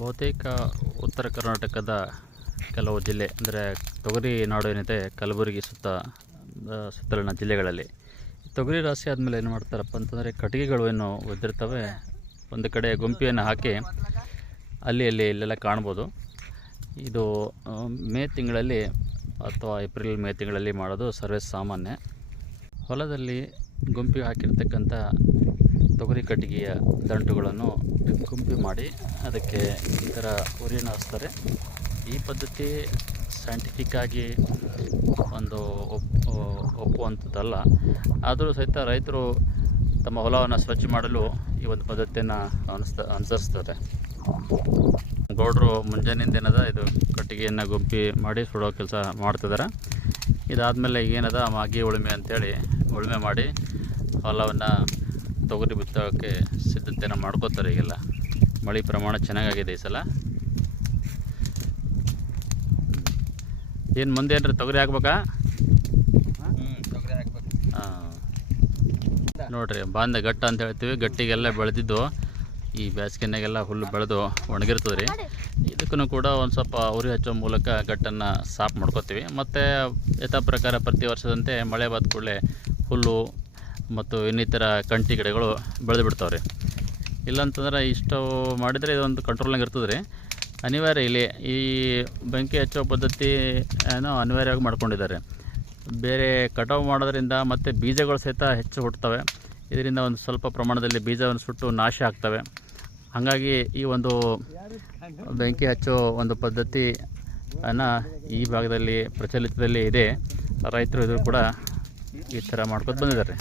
ಬಹುತೇಕ ಉತ್ತರ ಕರ್ನಾಟಕದ ಕೆಲವು ಜಿಲ್ಲೆ ಅಂದರೆ ತೊಗರಿ ನಾಡು ಏನಿದೆ ಕಲಬುರಗಿ ಸುತ್ತಲಿನ ಜಿಲ್ಲೆಗಳಲ್ಲಿ ತೊಗರಿ ರಾಶಿ ಆದಮೇಲೆ ಏನು ಮಾಡ್ತಾರಪ್ಪ ಅಂತಂದರೆ ಕಟ್ಟಿಗೆಗಳು ಏನು ಒದ್ದಿರ್ತವೆ ಒಂದು ಕಡೆ ಗುಂಪಿಯನ್ನು ಹಾಕಿ ಇಲ್ಲೆಲ್ಲ ಕಾಣ್ಬೋದು. ಇದು ಮೇ ತಿಂಗಳಲ್ಲಿ ಅಥವಾ ಏಪ್ರಿಲ್ ಮೇ ತಿಂಗಳಲ್ಲಿ ಮಾಡೋದು ಸರ್ವೇ ಸಾಮಾನ್ಯ. ಹೊಲದಲ್ಲಿ ಗುಂಪಿ ಹಾಕಿರ್ತಕ್ಕಂಥ ತೊಗರಿ ಕಟ್ಟಿಗೆಯ ದಂಟುಗಳನ್ನು ಗುಂಪಿ ಮಾಡಿ ಅದಕ್ಕೆ ಈ ಥರ ಉರಿಯನ್ನು ಹಚ್ತಾರೆ. ಈ ಪದ್ಧತಿ ಸೈಂಟಿಫಿಕ್ಕಾಗಿ ಒಂದು ಒಪ್ಪುವಂಥದ್ದಲ್ಲ. ಆದರೂ ಸಹಿತ ರೈತರು ತಮ್ಮ ಹೊಲವನ್ನು ಸ್ವಚ್ಛ ಮಾಡಲು ಈ ಒಂದು ಪದ್ಧತಿಯನ್ನು ಅನುಸರಿಸ್ತಾರೆ. ಗೌಡರು ಮುಂಜಾನೆಯಿಂದ ಇದು ಕಟ್ಟಿಗೆಯನ್ನು ಗುಂಪಿ ಮಾಡಿ ಸುಡೋ ಕೆಲಸ ಮಾಡ್ತಿದ್ದಾರೆ. ಇದಾದಮೇಲೆ ಏನದ ಮಾಗಿ ಉಳುಮೆ ಅಂಥೇಳಿ ಉಳುಮೆ ಮಾಡಿ ಹೊಲವನ್ನು ತೊಗರಿ ಬಿತ್ತೋಕ್ಕೆ ಸಿದ್ಧತೆಯನ್ನು ಮಾಡ್ಕೋತಾರೆ. ಈಗೆಲ್ಲ ಮಳೆ ಪ್ರಮಾಣ ಚೆನ್ನಾಗಾಗಿದೆ ಈ ಸಲ. ಏನು ಮುಂದೆ ಏನ್ರಿ ತೊಗರಿ ಹಾಕ್ಬೇಕಾ? ಹಾಂ ನೋಡಿರಿ, ಬಾಂದೆ ಗಟ್ಟ ಅಂತ ಹೇಳ್ತೀವಿ. ಗಟ್ಟಿಗೆಲ್ಲ ಬೆಳೆದಿದ್ದು ಈ ಬೇಸಿಗೆನಾಗೆಲ್ಲ ಹುಲ್ಲು ಬೆಳೆದು ಒಣಗಿರ್ತದೆ ರೀ. ಇದಕ್ಕೂ ಕೂಡ ಒಂದು ಸ್ವಲ್ಪ ಉರಿ ಹಚ್ಚೋ ಮೂಲಕ ಗಟ್ಟನ್ನು ಸಾಫ್ ಮಾಡ್ಕೋತೀವಿ. ಮತ್ತು ಯಥಾ ಪ್ರಕಾರ ಪ್ರತಿ ವರ್ಷದಂತೆ ಮಳೆ ಬಾದ ಕೂಡಲೇ ಹುಲ್ಲು ಮತ್ತು ಇನ್ನಿತರ ಕಂಟಿ ಗಿಡಗಳು ಬೆಳೆದು ಬಿಡ್ತಾವೆ ರೀ. ಇಲ್ಲಾಂತಂದ್ರೆ ಇಷ್ಟು ಮಾಡಿದರೆ ಇದೊಂದು ಕಂಟ್ರೋಲ್ನಾಗ ಇರ್ತದೆ ರೀ. ಅನಿವಾರ್ಯ ಇಲ್ಲಿ ಈ ಬೆಂಕಿ ಹಚ್ಚೋ ಪದ್ಧತಿ ಏನೋ ಅನಿವಾರ್ಯವಾಗಿ ಮಾಡ್ಕೊಂಡಿದ್ದಾರೆ. ಬೇರೆ ಕಟಾವು ಮಾಡೋದ್ರಿಂದ ಮತ್ತು ಬೀಜಗಳು ಸಹಿತ ಹೆಚ್ಚು ಹುಟ್ಟುತ್ತವೆ. ಇದರಿಂದ ಒಂದು ಸ್ವಲ್ಪ ಪ್ರಮಾಣದಲ್ಲಿ ಬೀಜವನ್ನು ಸುಟ್ಟು ನಾಶ ಆಗ್ತವೆ. ಹಾಗಾಗಿ ಈ ಒಂದು ಬೆಂಕಿ ಹಚ್ಚೋ ಒಂದು ಪದ್ಧತಿಯನ್ನು ಈ ಭಾಗದಲ್ಲಿ ಪ್ರಚಲಿತದಲ್ಲಿ ಇದೆ. ರೈತರು ಇದು ಕೂಡ ಈ ಥರ ಮಾಡ್ಕೊಂಡು ಬಂದಿದ್ದಾರೆ.